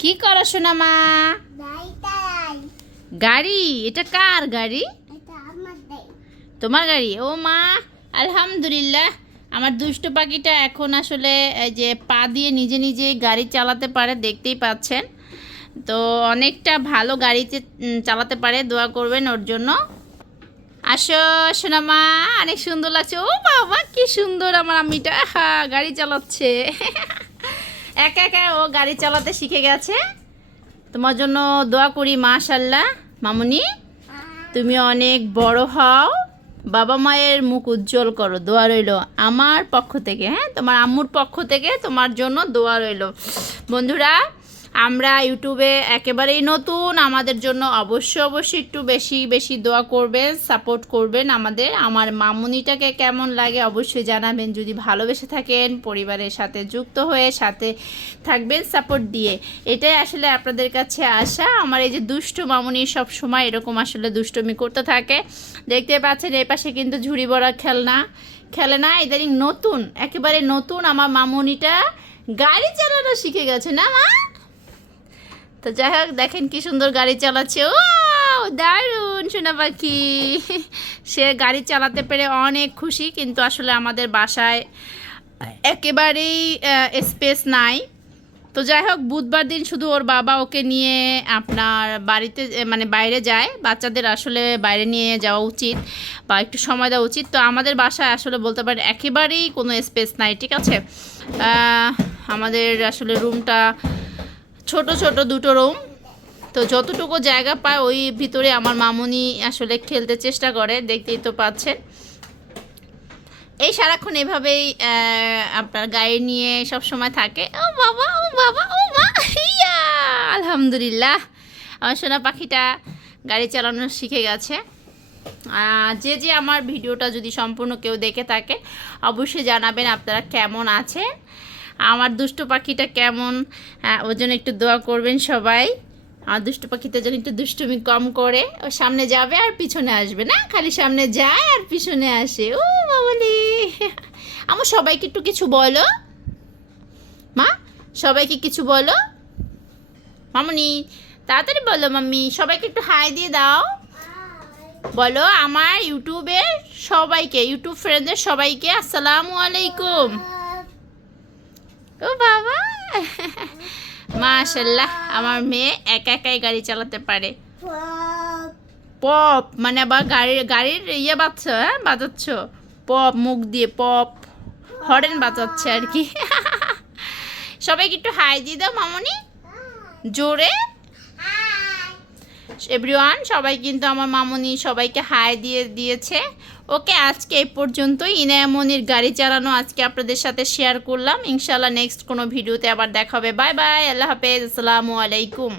কি করো সোনা মা? গাড়ি, এটা কার গাড়ি? তোমার গাড়ি? ও মা, আলহামদুলিল্লাহ। আমার দুষ্ট পাখিটা এখন আসলে যে পা দিয়ে নিজে নিজে গাড়ি চালাতে পারে, দেখতেই পাচ্ছেন। তো অনেকটা ভালো গাড়িতে চালাতে পারে, দোয়া করবেন ওর জন্য। আসো সোনা মা, অনেক সুন্দর লাগছে। ও বাবা, কি সুন্দর আমার আমিটা হা, গাড়ি চালাচ্ছে। একা একা ও গাড়ি চালাতে শিখে গেছে। তোমার জন্য দোয়া করি মাশাল্লাহ মামুনি, তুমি অনেক বড় হও। বাবা মায়ের মুখ উজ্জ্বল করো, দোয়া রইল আমার পক্ষ থেকে হ্যাঁ? তোমার আম্মুর পক্ষ থেকে তোমার জন্য দোয়া রইল। বন্ধুরা আমরা ইউটিউবে একেবারেই নতুন। আমাদের জন্য অবশ্যই অবশ্যই একটু বেশি বেশি দোয়া করবেন সাপোর্ট করবেন আমাদের। আমার মামুনিটাকে কেমন লাগে অবশ্যই জানাবেন। যদি ভালোবেসে থাকেন, পরিবারের সাথে যুক্ত হয়ে সাথে থাকবেন সাপোর্ট দিয়ে। এটাই আসলে আপনাদের কাছে আসা আমার এই যে দুষ্ট মামুনি সব সময় এরকম আসলে দুষ্টমি করতে থাকে। দেখতে পাচ্ছেন এই পাশে কিন্তু ঝুড়ি বড়া খেলনা। খেলে না, ইদানিং নতুন, একেবারে নতুন আমার মামুনিটা। গাড়ি চালানো শিখে গেছে না মা? তো যাই হোক, দেখেন কি সুন্দর গাড়ি চালাচ্ছে। ও দারুণ, সোনা পাখি। সে গাড়ি চালাতে পেরে অনেক খুশি, কিন্তু আসলে আমাদের বাসায় একেবারেই স্পেস নাই। তো যাই হোক, বুধবার দিন শুধু ওর বাবা ওকে নিয়ে আপনার বাড়িতে মানে বাইরে যায়। বাচ্চাদের আসলে বাইরে নিয়ে যাওয়া উচিত বা একটু সময় দেওয়া উচিত। তো আমাদের বাসায় আসলে বলতে পারি একেবারেই কোনো স্পেস নাই, ঠিক আছে? আমাদের আসলে রুমটা ছোট ছোট দুটো রুম তো যতটুকু জায়গা পায়, ওই ভিতরে আমার মামুনি আসলে খেলতে চেষ্টা করে, দেখতেই তো পাচ্ছেন। এই সারাক্ষণ এভাবেই আপনার গাড়ি নিয়ে সব সময় থাকে। ও বাবা ও বাবা, ও মা আলহামদুলিল্লাহ। আমার সোনা পাখিটা গাড়ি চালানো শিখে গেছে। যে যে আমার ভিডিওটা যদি সম্পূর্ণ কেউ দেখে থাকে, অবশ্যই জানাবেন আপনারা কেমন আছেন। আমার দুষ্ট পাখিটা কেমন? আহ, ওর জন্য একটু দোয়া করবেন সবাই। আমার দুষ্ট পাখিটা যেন একটু দুষ্টুমি কম করে। ও সামনে যাবে আর পিছনে আসবে না? খালি সামনে যায় আর পিছনে আসে। ও বাবলি। আমার সবাইকে একটু কিছু বলো। মা সবাইকে কিছু বলো। মামনি তাড়াতাড়ি বলো মাম্মি সবাইকে একটু হাই দিয়ে দাও। বলো আমার ইউটিউবের সবাইকে ইউটিউব ফ্রেন্ডদের সবাইকে আসসালামু আলাইকুম ও বাবা মাশাল্লাহ আমার মেয়ে একা একাই গাড়ি চালাতে পারে। পপ মানে আবার গাড়ির গাড়ির ইয়ে বাজছ হ্যাঁ বাজাচ্ছ। পপ মুখ দিয়ে পপ হরেন বাজাচ্ছে আর কি। সবাইকে একটু হাই দিয়ে দাও মামনি। জোরে। এভরিওয়ান সবাই কিন্তু আমার মামনি সবাইকে হাই দিয়ে দিয়েছে। ওকে, আজকে এই পর্যন্ত ইনায়ামনির গাড়ি চালানো আজকে আপনাদের সাথে শেয়ার করলাম। ইনশাল্লাহ নেক্সট কোনো ভিডিওতে আবার দেখাবে বাই বাই আল্লাহ হাফেজ। আসসালামু আলাইকুম।